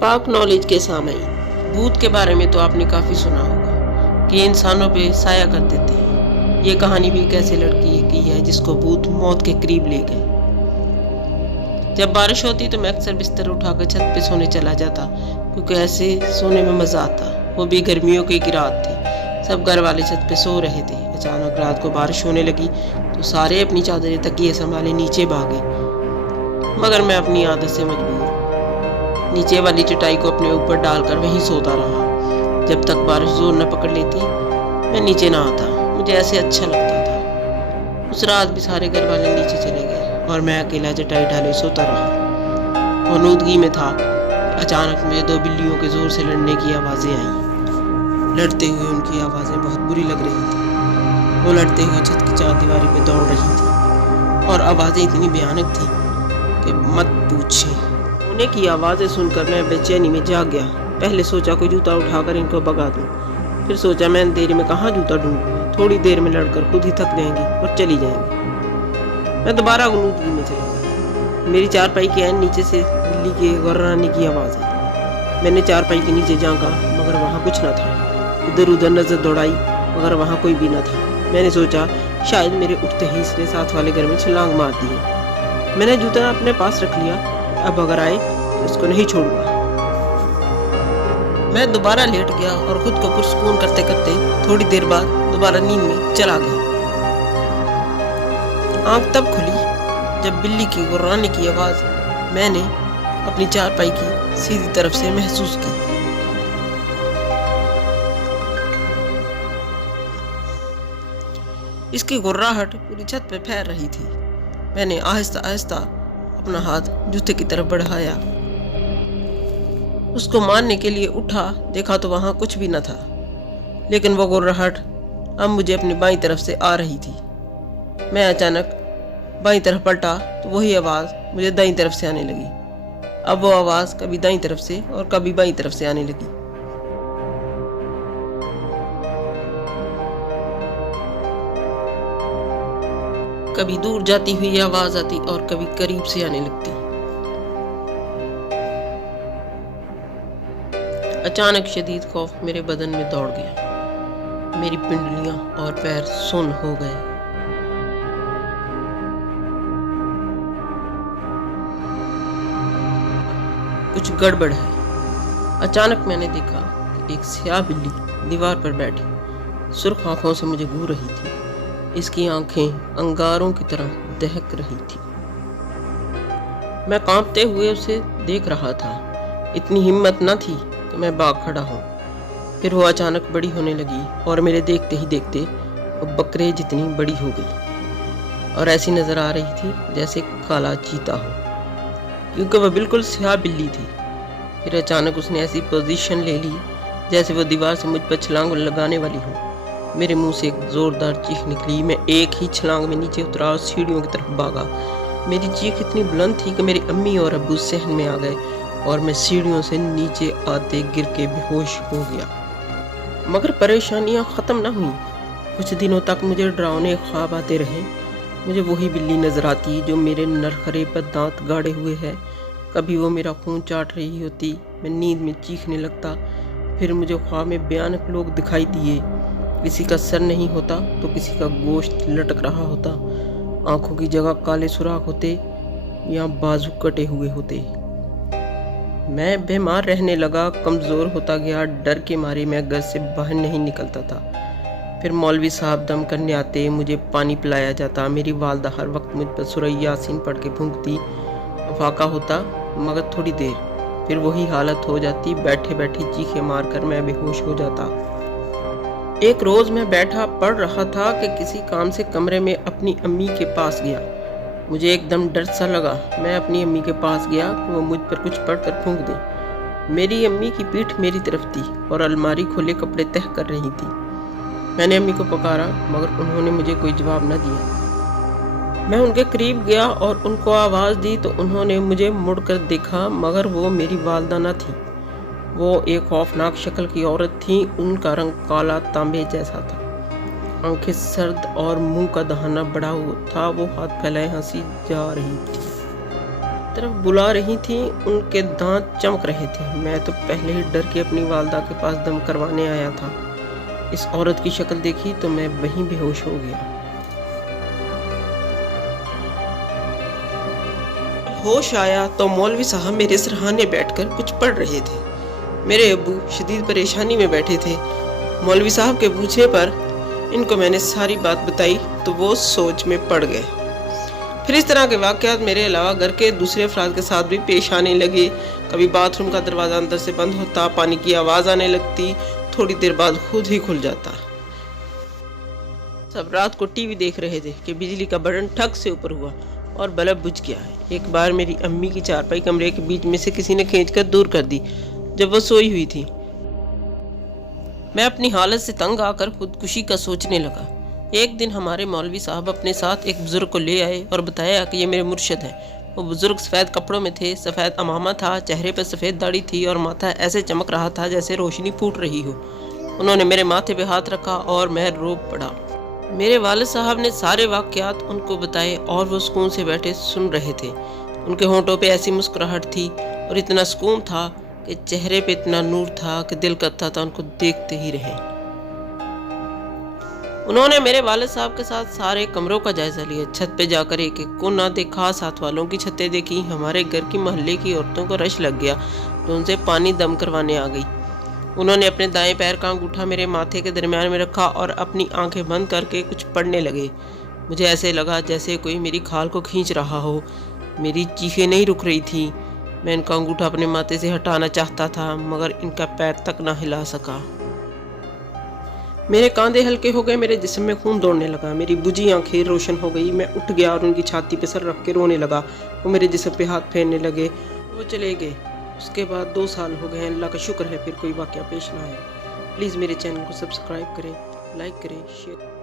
पाक नॉलेज के सामईन, भूत के बारे में तो आपने काफ़ी सुना होगा कि इंसानों पे साया कर देते हैं। ये कहानी भी एक ऐसी लड़की की है जिसको भूत मौत के करीब ले गए। जब बारिश होती तो मैं अक्सर बिस्तर उठाकर छत पे सोने चला जाता, क्योंकि ऐसे सोने में मज़ा आता। वो भी गर्मियों की रात थी, सब घर वाले छत पे सो रहे थे। अचानक रात को बारिश होने लगी तो सारे अपनी चादरें तकिए संभाले नीचे भागे, मगर मैं अपनी आदत से मजबूर नीचे वाली चटाई को अपने ऊपर डालकर वहीं सोता रहा जब तक बारिश जोर न पकड़ लेती। मैं नीचे ना आता, मुझे ऐसे अच्छा लगता था। उस रात भी सारे घर वाले नीचे चले गए और मैं अकेला चटाई डाले सोता रहा। औनूदगी में था। अचानक मुझे दो बिल्लियों के जोर से लड़ने की आवाज़ें आईं। लड़ते हुए उनकी आवाज़ें बहुत बुरी लग रही थी। वो लड़ते हुए छत की चारदीवारी पे दौड़ रही थी और आवाज़ें इतनी भयानक थी कि मत पूछे। उन्हें की आवाज़ें सुनकर मैं बेचैनी में जाग गया। पहले सोचा कोई जूता उठाकर इनको भगा दूं, फिर सोचा मैं अंधेरे में कहाँ जूता ढूंढूं, थोड़ी देर में लड़कर खुद ही थक जाएंगी और चली जाएंगी। मैं दोबारा औनूदगी में चला गया। मेरी चारपाई के नीचे से बिल्ली के गुर्राने की आवाज़ आई। मैंने चारपाई के नीचे झांका, मगर वहाँ कुछ न था। इधर उधर नजर दौड़ाई, मगर वहाँ कोई भी न था। मैंने सोचा शायद मेरे उठते ही इसने साथ वाले घर में छलांग मार दी। मैंने जूता अपने पास रख लिया, अब अगर आए तो इसको नहीं छोड़ूंगा। मैं दोबारा लेट गया और खुद को पुरसकून करते करते थोड़ी देर बाद दोबारा नींद में चला गया। आंख तब खुली जब बिल्ली की गुर्राने की आवाज़ मैंने अपनी चारपाई की सीधी तरफ से महसूस की। इसकी गुर्राहट पूरी छत पे फैल रही थी। मैंने आहिस्ता आहिस्ता अपना हाथ जूते की तरफ बढ़ाया, उसको मारने के लिए उठा। देखा तो वहां कुछ भी न था, लेकिन वो गुर्राहट अब मुझे अपनी बाईं तरफ से आ रही थी। मैं अचानक बाईं तरफ पलटा तो वही आवाज़ मुझे दाईं तरफ से आने लगी। अब वो आवाज़ कभी दाईं तरफ से और कभी बाईं तरफ से आने लगी। कभी दूर जाती हुई आवाज आती और कभी करीब से आने लगती। अचानक शदीद खौफ मेरे बदन में दौड़ गया। मेरी पिंडलियां और पैर सुन्न हो गए। कुछ गड़बड़ है। अचानक मैंने देखा कि एक स्याह बिल्ली दीवार पर बैठी सुर्ख आंखों से मुझे घूर रही थी। इसकी आंखें अंगारों की तरह दहक रही थी। मैं कांपते हुए उसे देख रहा था। इतनी हिम्मत न थी कि मैं भाग खड़ा हूँ। फिर वो अचानक बड़ी होने लगी और मेरे देखते ही देखते वो बकरे जितनी बड़ी हो गई और ऐसी नजर आ रही थी जैसे काला चीता हो, क्योंकि वह बिल्कुल स्याह बिल्ली थी। फिर अचानक उसने ऐसी पोजीशन ले ली जैसे वो दीवार से मुझ पर छलांग लगाने वाली हो। मेरे मुंह से एक जोरदार चीख निकली। मैं एक ही छलांग में नीचे उतरा और सीढ़ियों की तरफ भागा। मेरी चीख इतनी बुलंद थी कि मेरी अम्मी और अब्बू सहन में आ गए और मैं सीढ़ियों से नीचे आते गिर के बेहोश हो गया। मगर परेशानियां ख़त्म न हुई। कुछ दिनों तक मुझे डरावने ख्वाब आते रहे। मुझे वही बिल्ली नजर आती जो मेरे नरखरे पर दांत गाड़े हुए है। कभी वो मेरा खून चाट रही होती। मैं नींद में चीखने लगता। फिर मुझे ख्वाब में भयानक लोग दिखाई दिए। किसी का सर नहीं होता तो किसी का गोश्त लटक रहा होता। आंखों की जगह काले सुराख होते या बाजू कटे हुए होते। मैं बीमार रहने लगा, कमज़ोर होता गया। डर के मारे मैं घर से बाहर नहीं निकलता था। फिर मौलवी साहब दम करने आते, मुझे पानी पिलाया जाता। मेरी वालदा हर वक्त मुझ पर सूरह यासीन पढ़ के भूंकती। फाका होता मगर थोड़ी देर, फिर वही हालत हो जाती। बैठे बैठे चीखें मारकर मैं बेहोश हो जाता। एक रोज़ मैं बैठा पढ़ रहा था कि किसी काम से कमरे में अपनी अम्मी के पास गया। मुझे एकदम डर सा लगा। मैं अपनी अम्मी के पास गया कि वो मुझ पर कुछ पढ़कर फूंक दे। मेरी अम्मी की पीठ मेरी तरफ थी और अलमारी खोले कपड़े तह कर रही थी। मैंने अम्मी को पुकारा, मगर उन्होंने मुझे कोई जवाब न दिया। मैं उनके करीब गया और उनको आवाज़ दी तो उन्होंने मुझे मुड़कर देखा, मगर वो मेरी वालदा न थी। वो एक खौफनाक शक्ल की औरत थी। उनका रंग काला तांबे जैसा था, आंखें सर्द और मुंह का दहाना बड़ा हुआ था। वो हाथ फैलाए हंसी जा रही थी। तरफ बुला रही थीं, उनके दांत चमक रहे थे। मैं तो पहले ही डर के अपनी वालदा के पास दम करवाने आया था। इस औरत की शक्ल देखी तो मैं वहीं बेहोश हो गया। होश आया तो मौलवी साहब मेरे सरहाने बैठकर कुछ पढ़ रहे थे। मेरे अब्बू शदीद परेशानी में बैठे थे। मौलवी साहब के पूछने पर इनको मैंने सारी बात बताई तो वो सोच में पड़ गए। फिर इस तरह के वाक़यात मेरे अलावा घर के दूसरे अफराद के साथ भी पेश आने लगे। कभी बाथरूम का दरवाज़ा अंदर से बंद होता, पानी की आवाज़ आने लगती, थोड़ी देर बाद खुद ही खुल जाता। सब रात को टीवी देख रहे थे कि बिजली का बटन ठक से ऊपर हुआ और बल्ब बुझ गया है। एक बार मेरी अम्मी की चारपाई कमरे के बीच में से किसी ने खींचकर दूर कर दी जब वो सोई हुई थी। मैं अपनी हालत से तंग आकर खुदकुशी का सोचने लगा। एक दिन हमारे मौलवी साहब अपने साथ एक बुजुर्ग को ले आए और बताया कि ये मेरे मुर्शिद हैं। वो बुजुर्ग सफ़ेद कपड़ों में थे, सफ़ेद अमामा था, चेहरे पर सफ़ेद दाढ़ी थी और माथा ऐसे चमक रहा था जैसे रोशनी फूट रही हो। उन्होंने मेरे माथे पे हाथ रखा और मैं रो पड़ा। मेरे वालिद साहब ने सारे वाक़यात उनको बताए और वो सुकून से बैठे सुन रहे थे। उनके होंठों पे ऐसी मुस्कुराहट थी और इतना सुकून था कि चेहरे पे इतना नूर था कि दिल करता था उनको देखते ही रहे। उन्होंने मेरे वालिद साहब के साथ सारे कमरों का जायजा लिया। छत पे जाकर एक एक कोना देखा, साथ वालों की छतें देखी। हमारे घर की मोहल्ले की औरतों को रश लग गया तो उनसे पानी दम करवाने आ गई। उन्होंने अपने दाएं पैर का अंगूठा मेरे माथे के दरमियान में रखा और अपनी आंखें बंद करके कुछ पढ़ने लगे। मुझे ऐसे लगा जैसे कोई मेरी खाल को खींच रहा हो। मेरी चीखें नहीं रुक रही थी। मैं इनका अंगूठा अपने माथे से हटाना चाहता था मगर इनका पैर तक ना हिला सका। मेरे कांधे हल्के हो गए, मेरे जिस्म में खून दौड़ने लगा, मेरी बुझी आंखें रोशन हो गई। मैं उठ गया और उनकी छाती पे सर रख के रोने लगा। वो मेरे जिस्म पे हाथ फेरने लगे। वो चले गए। उसके बाद 2 साल हो गए। अल्लाह का शुक्र है फिर कोई वाक़या पेश ना आया। प्लीज़ मेरे चैनल को सब्सक्राइब करें, लाइक करें, शेयर